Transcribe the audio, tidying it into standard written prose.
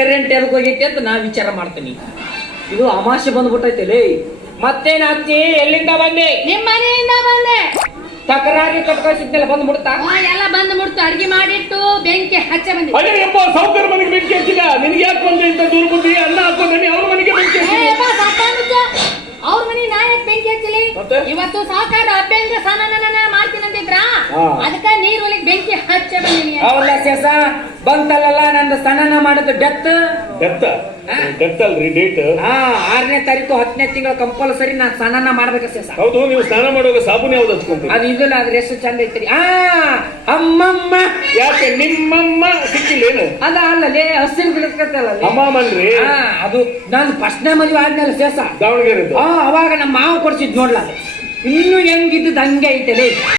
Current ಎದಕ್ಕೆ ಹೋಗೈತೆ ಅಂತ ನಾ ವಿಚಾರ ಮಾಡ್ತೀನಿ. ಇದು ಅಮಾಸೆ ಬಂದ್ಬಿಟ್ಟೈತೆ. ಮತ್ತೇನಾಗ್ತಿ? ಎಲ್ಲಿಂದ ಬಂದೆ? ನಿಮ್ ಮನೆಯಿಂದ ಬಂದೆ. ತಕರಾರಿ ಕಟ್ಕೊಳ್ತಿದ್ನೆಲ್ಲ ಬಂದ್ಬಿಡ್ತಾ? ಎಲ್ಲ ಬಂದ್ ಮುಡ್ತು, ಅಡ್ಗೆ ಮಾಡಿಟ್ಟು ಬೆಂಕಿ ಹಚ್ಚ ಬಂದಿ. ಅಯ್ಯಪ್ಪ, ಸಾವುಕಾರ ಮನೆಗೆ ಬೆಂಕಿ ಹಚ್ಚಿಲ್ಲ. ನಿನ್ಗೆ ಯಾಕೆ ಬಂದೆ ಇಂತ ದುರ್ಬುದ್ಧಿ? ಅನ್ನ ಹಾಕೊಂಡಿ ಅವ್ರ ಮನೆಗೆ ಬೆಂಕಿ ಅವ್ರ ಮನೆ ನಾ ಯಾಕೆ ಬೆಂಕಿ ಹಚ್ಚಲಿ? ಇವತ್ತು ಸಾಕಾರ ಅಭ್ಯಂಗ ಸ್ನಾನ ಮಾಡ್ತೀನಂತಿದ್ರ, ಅದಕ್ಕ ನೀರ್ ಒಳಗೆ ಬೆಂಕಿ ಹಚ್ಚ ಬಂದಿನಿ. ಅವಲ್ಲ ಶೇಷ ಬಂತಲ್ಲ ನಂದು ಸ್ನಾನ ಮಾಡೋದು ಡೆತ್ ಅಲ್ರಿ ಡೇಟ್. 6ನೇ ತಾರೀಕು 10ನೇ ತಿಂಗಳು ಕಂಪಲ್ಸರಿ ನಾನ್ ಸ್ನಾನ ಮಾಡ್ಬೇಕು ಶೇಷ. ಹೌದು, ನೀವು ಸ್ನಾನ ಮಾಡುವಾಗ ಸಾಬೂನ್ ಯಾವ್ದು ಹಚ್ಕೊಂತೀರಿ? ಅದು ಇದಲ್ಲ, ಅದ್ರ ಎಷ್ಟು ಚಂದ ಐತ್ರಿ. ಅಮ್ಮಮ್ಮ. ಯಾಕೆ ನಿಮ್ಮಮ್ಮ ಸಿಕ್ಕಿಲ್ಲೇನು? ಅದ ಅಲ್ಲೇ ಹಸಿರು ಬಿಡಿಸ್ಕತ್ತಲ್ಲ ಅಮ್ಮಮ್ಮನ್ರಿ. ಅದು ನಾನು ಫಸ್ಟ್ನೇ ಮದುವೆ ಆದ್ಮೇಲೆ ಶೇಷ ದಾವಣಗೆರೆ. ಅವಾಗ ನಮ್ಮ ಮಾವ ಕೊಡ್ಸಿದ್ ನೋಡ್ಲ, ಇನ್ನು ಹೆಂಗಿದ್ದು ಹಂಗೆ ಐತೆ.